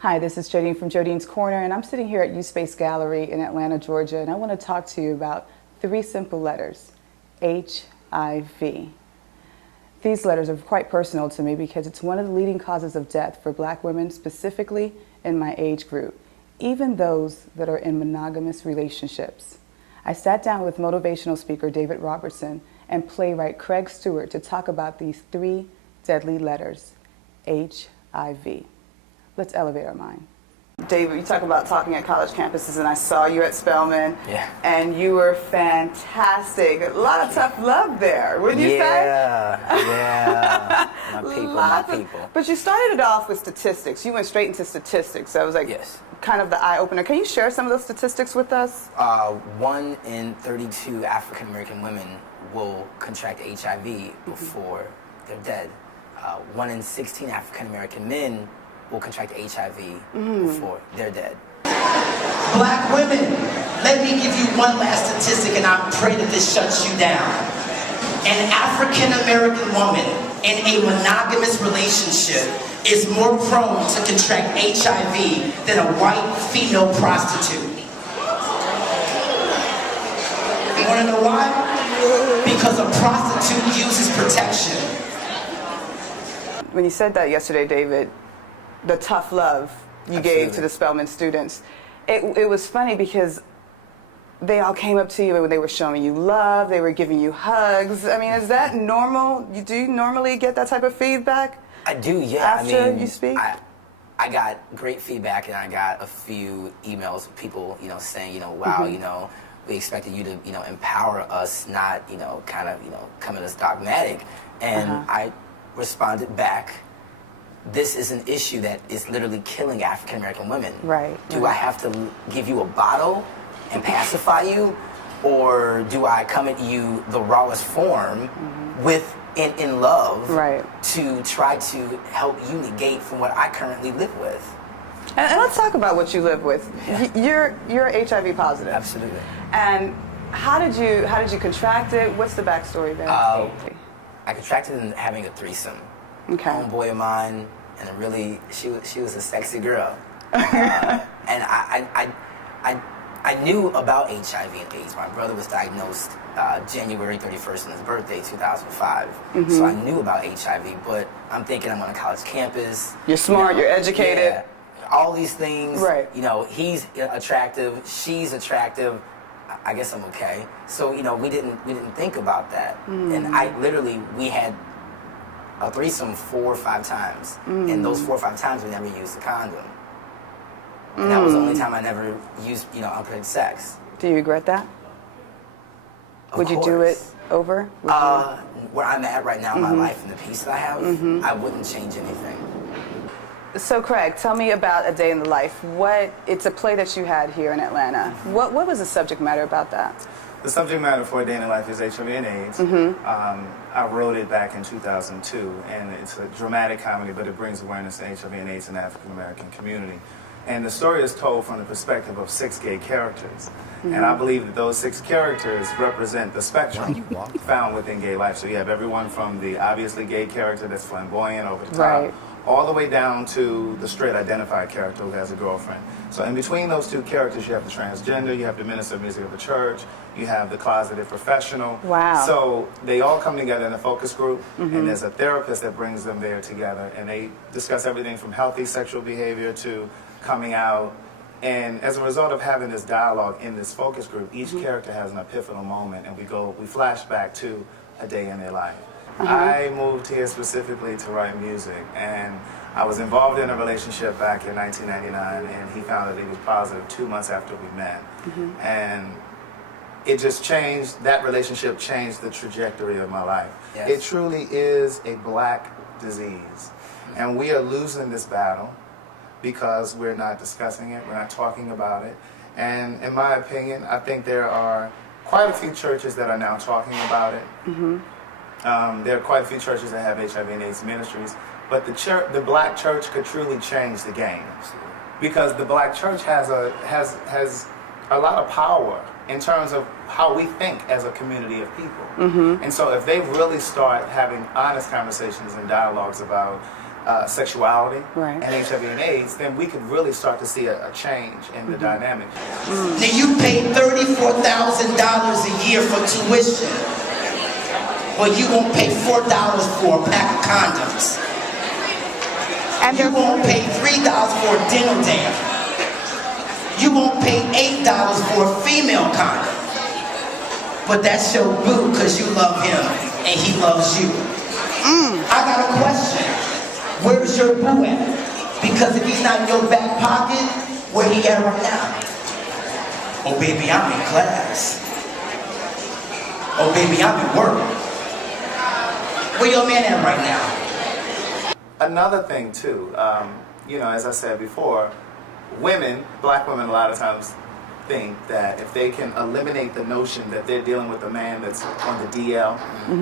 Hi, this is Jodine from Jodine's Corner, and I'm sitting here at U-Space Gallery in Atlanta, Georgia, and I want to talk to you about 3 simple letters, HIV. These letters are quite personal to me because it's one of the leading causes of death for Black women, specifically in my age group, even those that are in monogamous relationships. I sat down with motivational speaker David Robertson and playwright Craig Stewart to talk about these 3 deadly letters, HIV. Let's elevate our mind. David, you talk about talking at college campuses, and I saw you at Spelman, and you were fantastic. A lot of tough love there, wouldn't you say? Yeah. My people. But you started it off with statistics. You went straight into statistics. So it was like kind of the eye-opener. Can you share some of those statistics with us? 1 in 32 African-American women will contract HIV before they're dead. 1 in 16 African-American men will contract HIV before they're dead. Black women, let me give you one last statistic, and I pray that this shuts you down. An African-American woman in a monogamous relationship is more prone to contract HIV than a white female prostitute. You want to know why? Because a prostitute uses protection. When you said that yesterday, David, the tough love you gave to the Spelman students, it was funny because they all came up to you and they were showing you love, they were giving you hugs. I mean, is that normal? Do you normally get that type of feedback? I do, yeah. After you speak? I got great feedback, and I got a few emails of people, saying, wow, we expected you to, empower us, not, kind of, come at us dogmatic. And I responded back, this is an issue that is literally killing African-American women. Right. Do I have to give you a bottle and pacify you? Or do I come at you the rawest form in love to try to help you negate from what I currently live with? And let's talk about what you live with. Yeah. You're HIV positive. Absolutely. And how did you contract it? What's the backstory there? I contracted in having a threesome. Okay. Homeboy of mine, and she was a sexy girl, and I knew about HIV and AIDS. My brother was diagnosed January 31st on his birthday, 2005. So I knew about HIV, but I'm thinking I'm on a college campus. You're smart. You're educated. Yeah, all these things. Right. He's attractive. She's attractive. I guess I'm okay. So we didn't think about that, and we had a threesome 4 or 5 times, and those 4 or 5 times we never used a condom, and that was the only time I never used unprotected sex. Do you regret that? Would you do it over? Where I'm at right now in my life and the peace that I have, I wouldn't change anything. So Craig, tell me about A Day in the Life. It's a play that you had here in Atlanta. What was the subject matter about that? The subject matter for A Day in the Life is HIV and AIDS. I wrote it back in 2002, and it's a dramatic comedy, but it brings awareness to HIV and AIDS in the African American community. And the story is told from the perspective of 6 gay characters. And I believe that those 6 characters represent the spectrum found within gay life. So you have everyone from the obviously gay character that's flamboyant over the top, all the way down to the straight identified character who has a girlfriend. So in between those 2 characters, you have the transgender, you have the minister of music of the church, you have the closeted professional. Wow. So they all come together in a focus group, and there's a therapist that brings them there together, and they discuss everything from healthy sexual behavior to coming out. And as a result of having this dialogue in this focus group, each character has an epiphanal moment, and we flash back to a day in their life. I moved here specifically to write music, and I was involved in a relationship back in 1999, and he found that he was positive 2 months after we met. And it just changed, that relationship changed the trajectory of my life. It truly is a Black disease, and we are losing this battle because we're not discussing it, we're not talking about it. And in my opinion, I think there are quite a few churches that are now talking about it. There are quite a few churches that have HIV and AIDS ministries, but the Black church could truly change the game, because the Black church has a lot of power in terms of how we think as a community of people. And so if they really start having honest conversations and dialogues about sexuality Right. and HIV and AIDS, then we could really start to see a change in the dynamic. Now you pay $34,000 a year for tuition, but you won't pay $4 for a pack of condoms. And You won't pay $3 for a dental dam. You won't pay $8 for a female condom. But that's your boo because you love him and he loves you. I got a question. Where's your boo at? Because if he's not in your back pocket, where he at right now? Oh baby, I'm in class. Oh baby, I'm at work. Where your man at right now? Another thing too, you know, as I said before, women, black women a lot of times think that if they can eliminate the notion that they're dealing with a man that's on the DL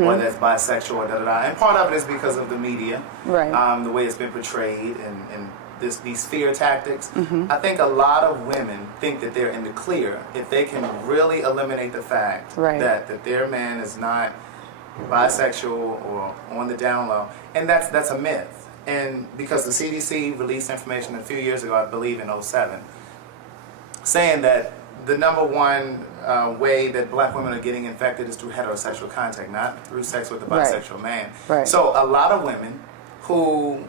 or that's bisexual or da-da-da, and part of it is because of the media, Right. The way it's been portrayed and these fear tactics. I think a lot of women think that they're in the clear if they can really eliminate the fact Right. that their man is not bisexual or on the down low, and that's a myth. And because the CDC released information a few years ago, I believe in 2007, saying that the number one way that black women are getting infected is through heterosexual contact, not through sex with a Right. bisexual man. Right. So a lot of women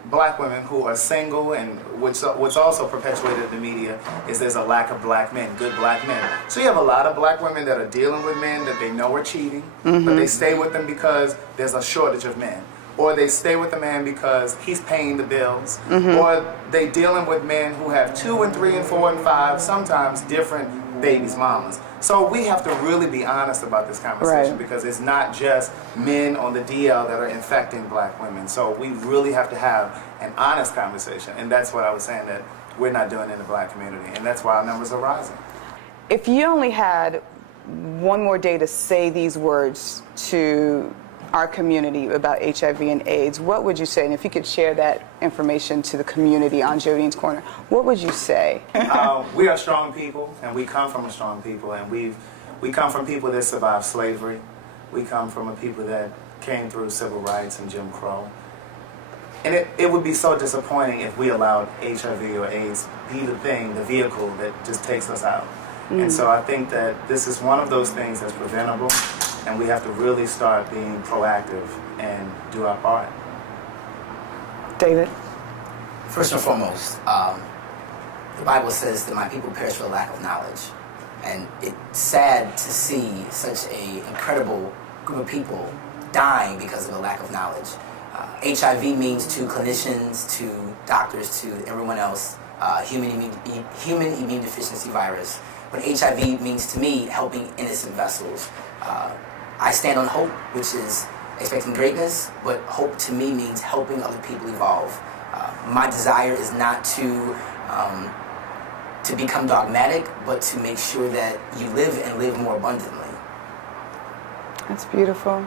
black women who are single, and what's also perpetuated in the media is there's a lack of black men, good black men. So you have a lot of black women that are dealing with men that they know are cheating, but they stay with them because there's a shortage of men. Or they stay with the man because he's paying the bills. Or they dealing with men who have 2 and 3 and 4 and 5, sometimes different babies' mamas. So we have to really be honest about this conversation, Right. because it's not just men on the DL that are infecting black women. So we really have to have an honest conversation. And that's what I was saying that we're not doing in the black community. And that's why our numbers are rising. If you only had one more day to say these words to our community about HIV and AIDS, what would you say? And if you could share that information to the community on Jodine's Corner, what would you say? We are strong people, and we come from a strong people, and we come from people that survived slavery. We come from a people that came through civil rights and Jim Crow. And it would be so disappointing if we allowed HIV or AIDS be the thing, the vehicle that just takes us out. And so I think that this is one of those things that's preventable, and we have to really start being proactive and do our part. David? First and foremost, the Bible says that my people perish for the lack of knowledge. And it's sad to see such an incredible group of people dying because of a lack of knowledge. HIV means to clinicians, to doctors, to everyone else, human immune deficiency virus. But HIV means to me helping innocent vessels. I stand on hope, which is expecting greatness, but hope to me means helping other people evolve. My desire is not to become dogmatic, but to make sure that you live and live more abundantly. That's beautiful.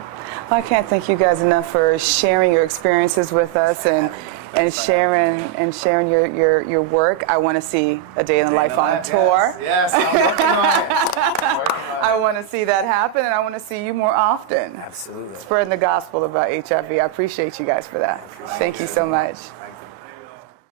Well, I can't thank you guys enough for sharing your experiences with us and sharing your work. I want to see A Day in the Life on tour. Yes, I'm working on it. I want to see that happen, and I want to see you more often. Absolutely. Spreading the gospel about HIV. I appreciate you guys for that. Thank you so much.